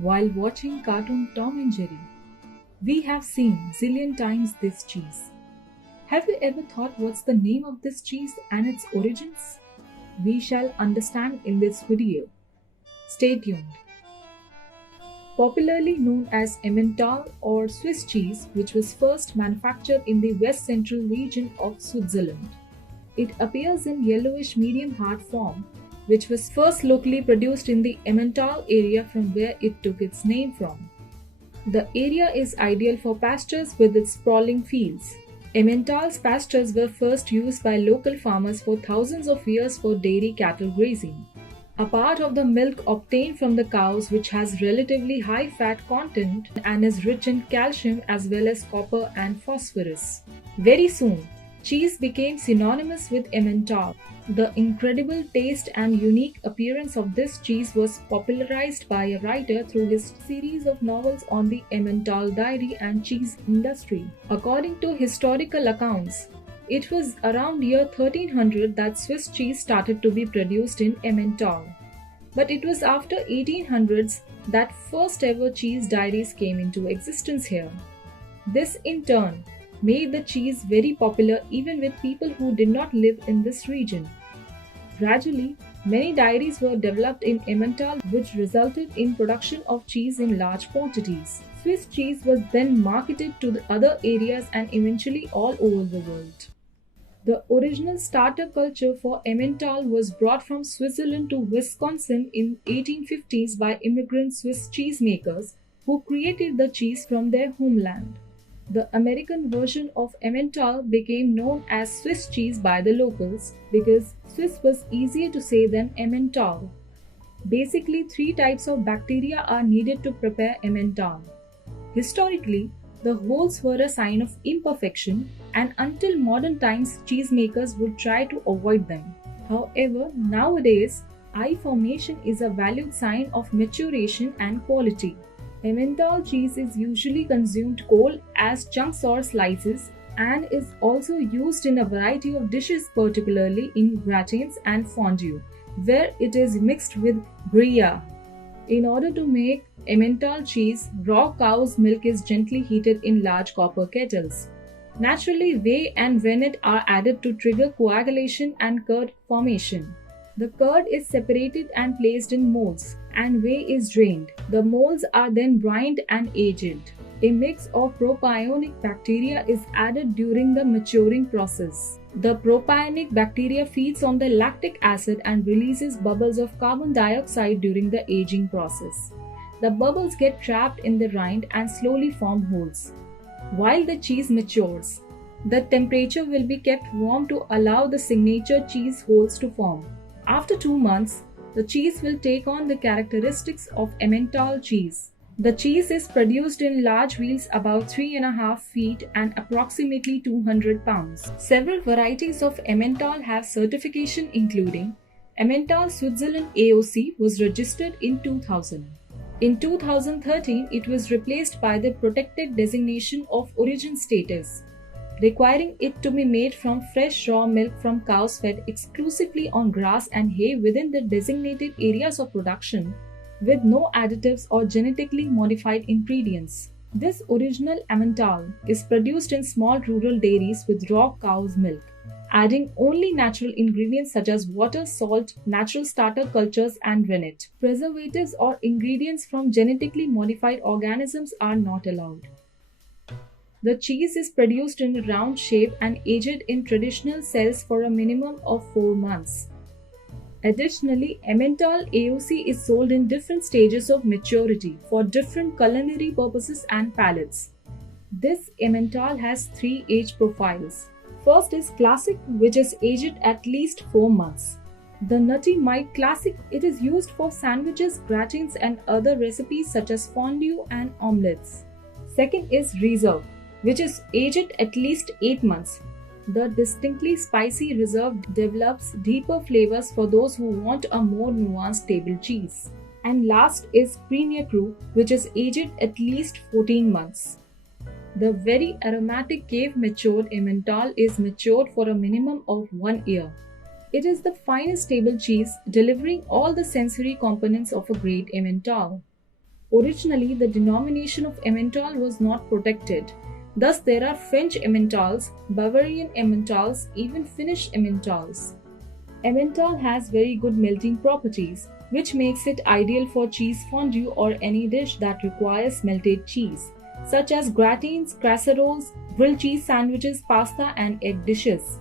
While watching cartoon Tom and Jerry, we have seen zillion times this cheese. Have you ever thought what's the name of this cheese and its origins? We shall understand in this video. Stay tuned. Popularly known as emmental or Swiss cheese, which was first manufactured in the west central region of Switzerland. It appears in yellowish medium hard form, which was first locally produced in the Emmental area from where it took its name from. The area is ideal for pastures with its sprawling fields. Emmental's pastures were first used by local farmers for thousands of years for dairy cattle grazing. A part of the milk obtained from the cows, which has relatively high fat content and is rich in calcium as well as copper and phosphorus. Very soon, cheese became synonymous with Emmental. The incredible taste and unique appearance of this cheese was popularized by a writer through his series of novels on the Emmental dairy and cheese industry. According to historical accounts, it was around year 1300 that Swiss cheese started to be produced in Emmental. But it was after 1800s that first ever cheese dairies came into existence here. This in turn made the cheese very popular even with people who did not live in this region. Gradually, many dairies were developed in Emmental, which resulted in production of cheese in large quantities. Swiss cheese was then marketed to the other areas and eventually all over the world. The original starter culture for Emmental was brought from Switzerland to Wisconsin in 1850s by immigrant Swiss cheesemakers who created the cheese from their homeland. The American version of Emmental became known as Swiss cheese by the locals because Swiss was easier to say than Emmental. Basically, three types of bacteria are needed to prepare Emmental. Historically, the holes were a sign of imperfection, and until modern times, cheesemakers would try to avoid them. However, nowadays, eye formation is a valued sign of maturation and quality. Emmental cheese is usually consumed cold as chunks or slices and is also used in a variety of dishes, particularly in gratins and fondue, where it is mixed with Gruyere. In order to make Emmental cheese, raw cow's milk is gently heated in large copper kettles. Naturally, whey and rennet are added to trigger coagulation and curd formation. The curd is separated and placed in molds, and whey is drained. The molds are then brined and aged. A mix of propionic bacteria is added during the maturing process. The propionic bacteria feeds on the lactic acid and releases bubbles of carbon dioxide during the aging process. The bubbles get trapped in the rind and slowly form holes. While the cheese matures, the temperature will be kept warm to allow the signature cheese holes to form. After 2 months, the cheese will take on the characteristics of Emmental cheese. The cheese is produced in large wheels about 3.5 feet and approximately 200 pounds. Several varieties of Emmental have certification including Emmental Switzerland AOC was registered in 2000. In 2013, it was replaced by the protected designation of origin status, requiring it to be made from fresh raw milk from cows fed exclusively on grass and hay within the designated areas of production, with no additives or genetically modified ingredients. This original Emmental is produced in small rural dairies with raw cow's milk, adding only natural ingredients such as water, salt, natural starter cultures, and rennet. Preservatives or ingredients from genetically modified organisms are not allowed. The cheese is produced in a round shape and aged in traditional cells for a minimum of 4 months. Additionally, Emmental AOC is sold in different stages of maturity for different culinary purposes and palates. This Emmental has 3 age profiles. First is Classic, which is aged at least 4 months. The Nutty Mite Classic, it is used for sandwiches, gratins, and other recipes such as fondue and omelettes. Second is Reserve, which is aged at least 8 months. The distinctly spicy Reserve develops deeper flavors for those who want a more nuanced table cheese. And last is Premier Cru, which is aged at least 14 months. The very aromatic cave matured Emmental is matured for a minimum of 1 year. It is the finest table cheese, delivering all the sensory components of a great Emmental. Originally, the denomination of emmental was not protected. Thus, there are French emmentals, Bavarian emmentals, even Finnish emmentals. Emmental has very good melting properties, which makes it ideal for cheese fondue or any dish that requires melted cheese, such as gratins, casseroles, grilled cheese sandwiches, pasta, and egg dishes.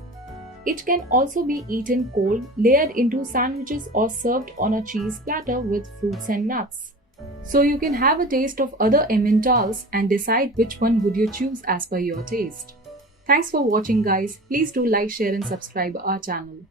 It can also be eaten cold, layered into sandwiches, or served on a cheese platter with fruits and nuts. So you can have a taste of other emmentals and decide which one would you choose as per your taste. Thanks for watching guys. Please do like, share and subscribe our channel.